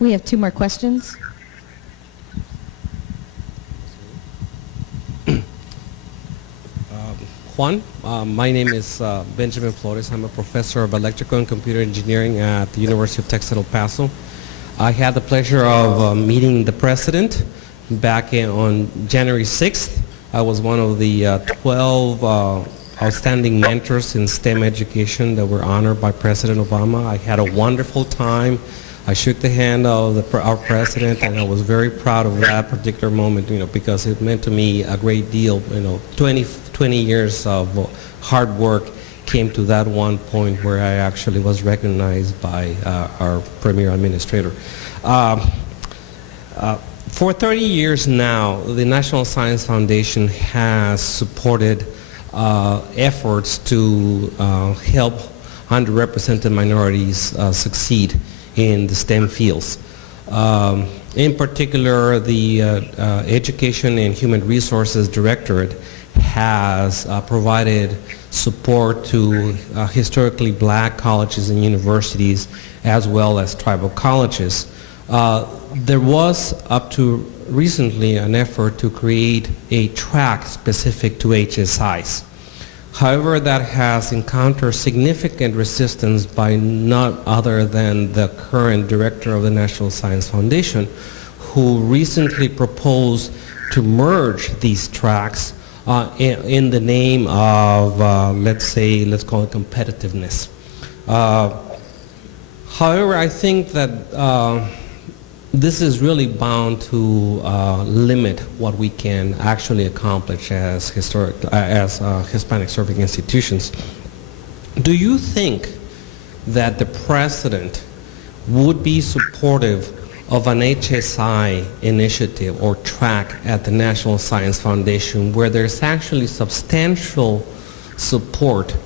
We have 2 more questions. Juan, my name is Benjamin Flores. I'm a professor of electrical and computer engineering at the University of Texas El Paso. I had the pleasure of meeting the president back on January 6th. I was one of the 12 outstanding mentors in STEM education that were honored by President Obama. I had a wonderful time. I shook the hand of our president, and I was very proud of that particular moment, because it meant to me a great deal. 20 years of hard work came to that one point where I actually was recognized by our premier administrator. For 30 years now, the National Science Foundation has supported efforts to help underrepresented minorities succeed in the STEM fields. In particular, the Education and Human Resources Directorate has provided support to historically black colleges and universities as well as tribal colleges. There was up to recently an effort to create a track specific to HSIs. However, that has encountered significant resistance by none other than the current director of the National Science Foundation, who recently proposed to merge these tracks in the name of, let's call it competitiveness. However, I think that this is really bound to limit what we can actually accomplish as Hispanic serving institutions. Do you think that the president would be supportive of an HSI initiative or track at the National Science Foundation where there's actually substantial support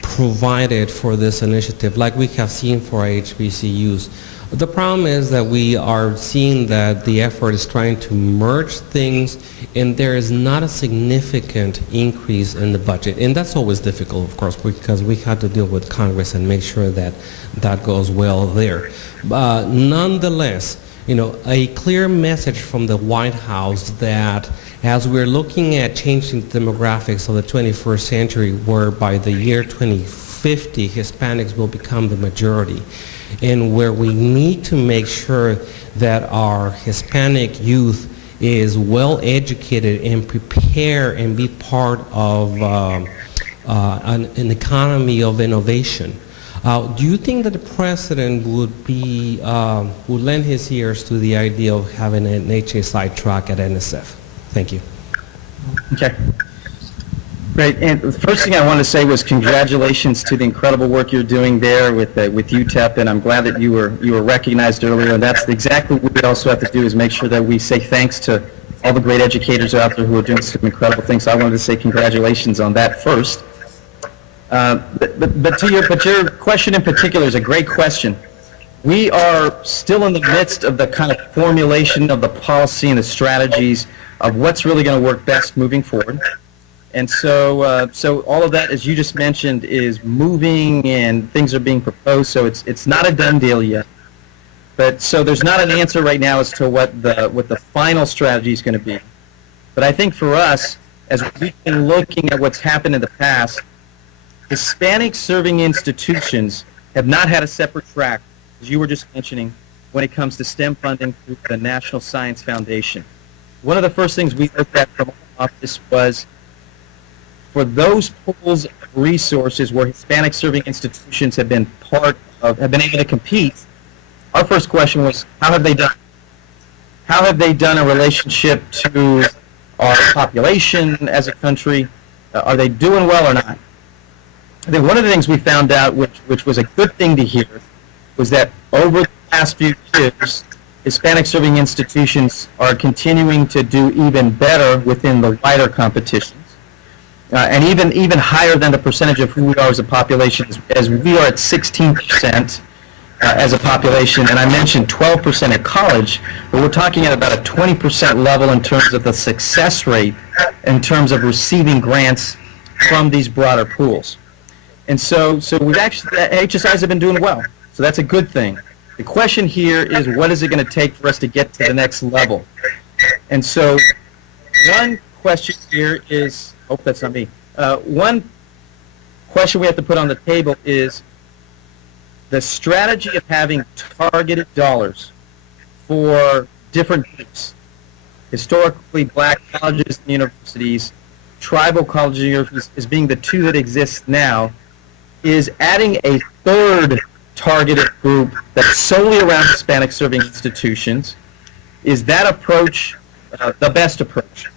provided for this initiative like we have seen for HBCUs? The problem is that we are seeing that the effort is trying to merge things and there is not a significant increase in the budget. And that's always difficult, of course, because we have to deal with Congress and make sure that that goes well there. Nonetheless, a clear message from the White House that as we're looking at changing demographics of the 21st century, where by the year 2050, Hispanics will become the majority, and where we need to make sure that our Hispanic youth is well educated and prepare and be part of an economy of innovation. Do you think that the president would lend his ears to the idea of having an HSI track at NSF? Thank you. Okay. Great. And the first thing I want to say was congratulations to the incredible work you're doing there with UTEP, and I'm glad that you were recognized earlier. And that's exactly what we also have to do is make sure that we say thanks to all the great educators out there who are doing some incredible things. So I wanted to say congratulations on that first. But your question in particular is a great question. We are still in the midst of the kind of formulation of the policy and the strategies of what's really going to work best moving forward. And so all of that, as you just mentioned, is moving and things are being proposed. So it's not a done deal yet. But so there's not an answer right now as to what the final strategy is going to be. But I think for us, as we've been looking at what's happened in the past, Hispanic serving institutions have not had a separate track, as you were just mentioning, when it comes to STEM funding through the National Science Foundation. One of the first things we looked at from our office was for those pools of resources where Hispanic serving institutions have been have been able to compete, our first question was, how have they done? How have they done in relationship to our population as a country? Are they doing well or not? I think one of the things we found out, which was a good thing to hear, was that over the past few years, Hispanic serving institutions are continuing to do even better within the wider competitions. And even higher than the percentage of who we are as a population, as we are at 16% as a population, and I mentioned 12% at college, but we're talking at about a 20% level in terms of the success rate in terms of receiving grants from these broader pools. And so we've actually, HSIs have been doing well, so that's a good thing. The question here is, what is it going to take for us to get to the next level? And so one question here is, hope that's not me, one question we have to put on the table is the strategy of having targeted dollars for different groups, historically black colleges and universities, tribal colleges and universities as being the two that exist now, is adding a third targeted group that's solely around Hispanic serving institutions. Is that approach the best approach?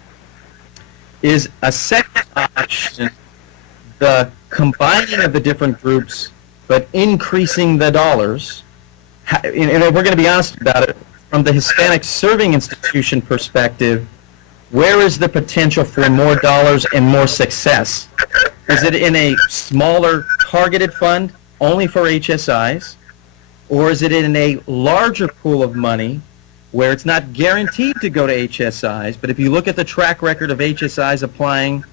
Is a second option the combining of the different groups but increasing the dollars? And if we're going to be honest about it, from the Hispanic serving institution perspective, where is the potential for more dollars and more success? Is it in a smaller targeted fund only for HSIs, or is it in a larger pool of money where it's not guaranteed to go to HSIs, but if you look at the track record of HSIs applying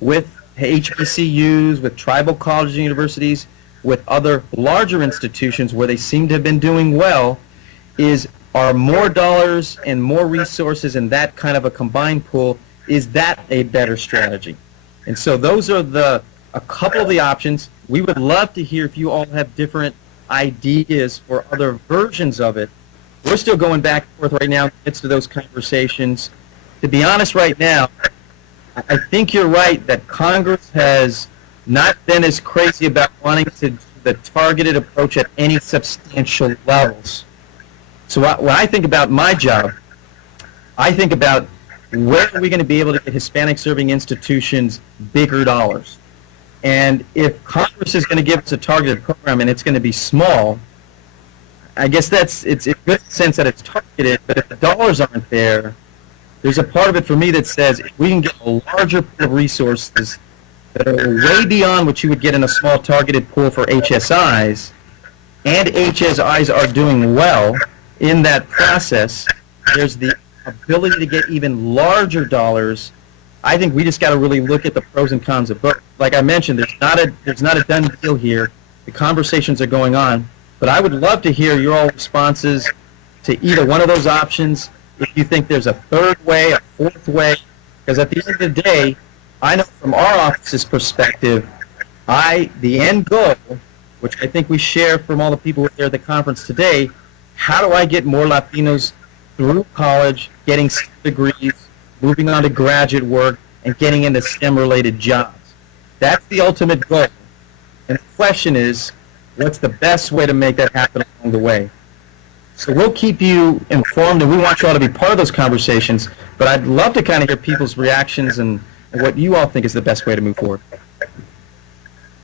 with HBCUs, with tribal colleges and universities, with other larger institutions where they seem to have been doing well, are more dollars and more resources in that kind of a combined pool, is that a better strategy? And so those are a couple of the options. We would love to hear if you all have different ideas for other versions of it. We're still going back and forth right now in the midst of those conversations. To be honest right now, I think you're right that Congress has not been as crazy about wanting to do the targeted approach at any substantial levels. So when I think about my job, I think about where are we going to be able to get Hispanic serving institutions bigger dollars? And if Congress is going to give us a targeted program and it's going to be small, I guess it's a good sense that it's targeted, but if the dollars aren't there, there's a part of it for me that says if we can get a larger pool of resources that are way beyond what you would get in a small targeted pool for HSIs, and HSIs are doing well in that process, there's the ability to get even larger dollars. I think we just got to really look at the pros and cons of both. Like I mentioned, there's not a done deal here. The conversations are going on, but I would love to hear your all responses to either one of those options. If you think there's a third way, a fourth way, because at the end of the day, I know from our office's perspective, the end goal, which I think we share from all the people who are there at the conference today, how do I get more Latinos through college, getting degrees, moving on to graduate work, and getting into STEM-related jobs? That's the ultimate goal. And the question is, what's the best way to make that happen along the way? So we'll keep you informed, and we want you all to be part of those conversations, but I'd love to kind of hear people's reactions and what you all think is the best way to move forward.